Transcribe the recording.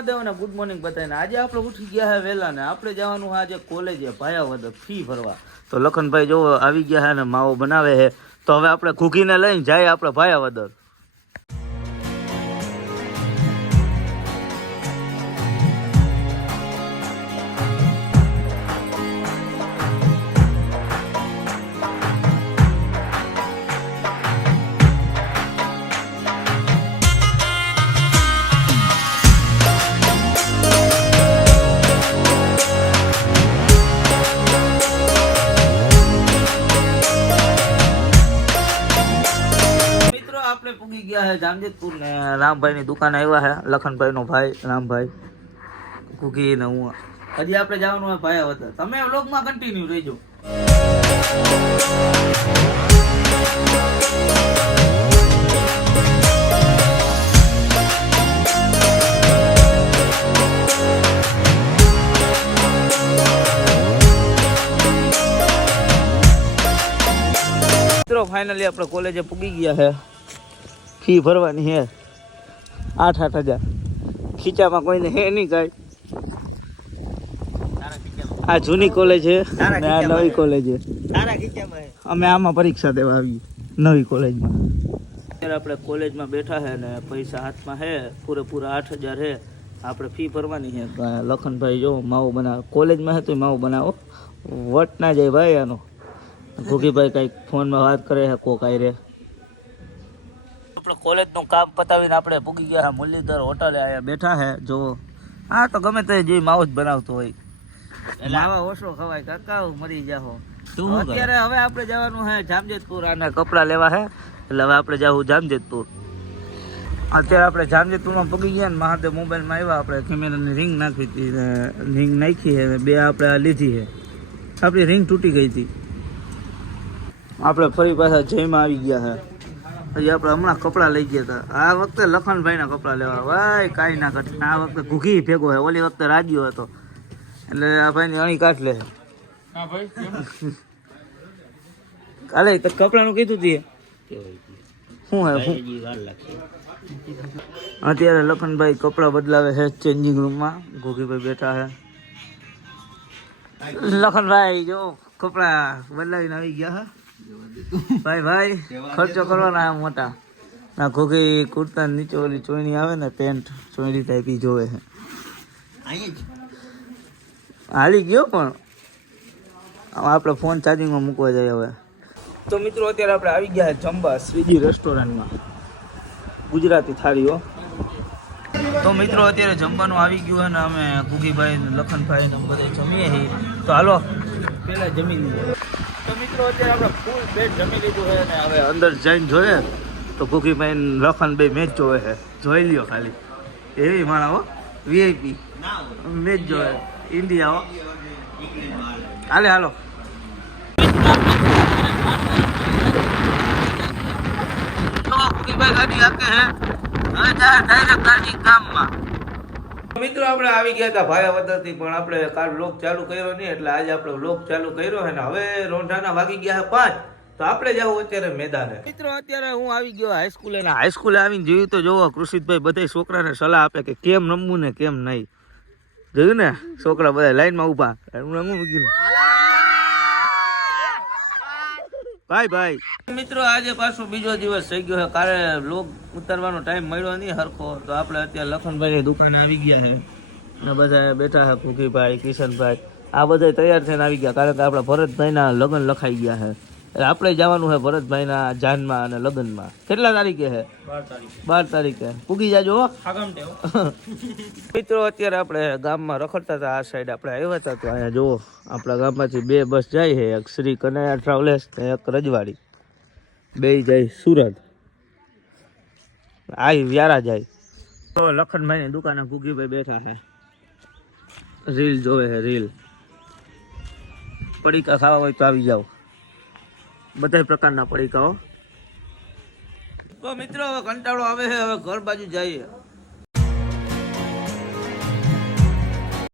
મહાદેવ અને good morning બતાવીને આજે આપણે ઉઠી ગયા હે વહેલા ને. આપણે જવાનું આજે કોલેજે ભાયાવદર ફી ભરવા તો લખનભાઈ જો આવી ગયા હે ને માવો બનાવે છે તો હવે આપણે ઘૂઘીને લઈને જાય આપણે ભાયાવદર ગયા છે જામજેતપુર ને રામભાઈ ની દુકાન આવ્યા છે લખનભાઈ નો ભાઈ, રામભાઈ કુકી ને હું. હજી આપણે જવાનું હોય ભાયાવદર તમે વ્લોગમાં કન્ટિન્યુ રહેજો. મિત્રો ફાઇનલી આપણે કોલેજે પૂગી ગયા છે ફી ભરવાની હે. આઠ આઠ હજાર. ખીચામાં કોઈને હે નહીં કાંઈ. આ જૂની કોલેજ છે અને આ નવી કોલેજ છે અમે આમાં પરીક્ષા દેવા આવી નવી કોલેજમાં અત્યારે આપણે કોલેજમાં બેઠા છે ને પૈસા હાથમાં છે પૂરેપૂરા આઠ હજાર છે આપણે ફી ભરવાની છે લખનભાઈ જો માવો બનાવો કોલેજમાં છે તો માવો બનાવો. વટ ના જાય ભાઈ આનો. ભૂખીભાઈ કંઈક ફોનમાં વાત કરે છે કોક આઈ રે આપણે કોલેજનું કામ પતાવીને આપણે ભૂગી ગયા હા મુરલીધર હોટલે અહીંયા બેઠા હે જો. હા તો ગમે તે જે માવો જ બનાવતો હોય. એટલે આવા ઓછો ખવાય કાકા મરી જાહો અત્યારે હવે આપણે જવાનું હે જામજેતપુર અને કપડાં લેવા છે એટલે હવે આપણે જવું જામજેતપુર. અત્યારે આપણે જામજેતપુરમાં પગી ગયા ને મહાદેવ મોબાઈલમાં આવ્યા આપણે કેમેરાની રિંગ નાખી હતી રિંગ નાખી ને બે આપણે આ લીધી છે આપણી રિંગ તૂટી ગઈ હતી. આપણે ફરી પાછા જયમાં આવી ગયા છે હજી આપણે હમણાં કપડાં લઈ ગયા હતા. આ વખતે લખનભાઈના કપડાં લેવા. ભાઈ કાંઈ ના કાઢે. આ વખતે ઘૂઘી ભેગો હોય ઓલી વખતે રાજ્યો હતો. એટલે આ ભાઈને અણી કાઢ લે. કાલે તો કપડાનું કીધું તી. શું હે શું? અત્યારે લખનભાઈ કપડાં બદલાવે છે ચેન્જિંગ રૂમમાં ઘોઘીભાઈ બેઠા છે. લખનભાઈ જો કપડાં બદલાવીને આવી ગયા હે ભાઈ ભાઈ ખર્ચો કરવાના આ મોટા. ના ઘોઘી કુર્તા નીચે ઓલી ચોઈણી આવે ને પેન્ટ ચોઈણી ટાઈપ જોવે છે. હાલી ગયો પણ. આમાં આપણે ફોન ચાર્જિંગમાં મૂકવા જઈએ હવે. તો મિત્રો અત્યારે આપણે આવી ગયા જંબા જમવા શ્રીજી રેસ્ટોરન્ટમાં ગુજરાતી થાળીઓ તો મિત્રો અત્યારે જમવાનું આવી ગયું અને અમે ગુગીભાઈ ને લખનભાઈ ને બધા જમીએ છીએ. તો હાલો પહેલાં જમી લઈએ. તો મિત્રો, અત્યારે આપણે ફૂલ પેટ જમી લીધું છે ને હવે અંદર જઈને જોઈએ તો ગુગીભાઈ ને લખનભાઈ મેચ જોવે છે. જોઈ લ્યો ખાલી. એવી મારા હો વીઆઈપી મેચ જોવે. ઇન્ડિયા હો. હાલે, હાલો. મિત્રો, આપણે આવી ગયા હતા ભાયાવદરથી પણ આપણે કાલ લોક ચાલુ કર્યો નહીં, એટલે આજે આપણે લોક ચાલુ કર્યો છે ને હવે રોંઢાના વાગી ગયા પાંચ. તો આપણે જવું અત્યારે મેદાને. મિત્રો, અત્યારે હું આવી ગયો હાઈસ્કૂલે ને હાઈસ્કૂલે આવીને જોયું તો જોવો, કૃષિતભાઈ બધા છોકરાને સલાહ આપે કે કેમ રમવું ને કેમ નહીં. જોયું ને? છોકરા બધા લાઈનમાં ઊભા. હું રમવું મૂકીને ભાઈ ભાઈ મિત્રો, આજે પાછો બીજો દિવસ થઈ ગયો છે. કાલે લોક ઉતારવાનો ટાઈમ મળ્યો નહીં હરખો. તો આપણે અત્યારે લખનભાઈની દુકાને આવી ગયા છે. ને બધા બેઠા છે કુકીભાઈ કિશનભાઈ. આ બધા તૈયાર થઈને આવી ગયા. કારણ કે આપણા ભરતભાઈના લગ્ન લખાઈ ગયા છે. આપણે જવાનું છે ભરતભાઈના જાનમાં અને લગ્નમાં. કેટલા તારીખે છે બાર તારીખે. પૂગી જાજો મિત્રો અત્યારે આપણે ગામમાં રખડતા હતા આ સાઈડ આપણે આવ્યા હતા તો અહીંયા જુઓ આપણા ગામમાંથી બે બસ જાય છે એક શ્રી કનૈયા ટ્રાવેલ્સ ને એક રજવાડી. બે જાય સુરત. આ વ્યારા જાય. તો લખનભાઈની દુકાને ભૂગીભાઈ બેઠા છે. રીલ જોવે છે રીલ. પડીકા ખાવા હોય તો આવી જાઓ. બધા પ્રકારના પડીકાઓ. તો મિત્રો હવે કંટાળો આવે છે હવે ઘર બાજુ જઈએ.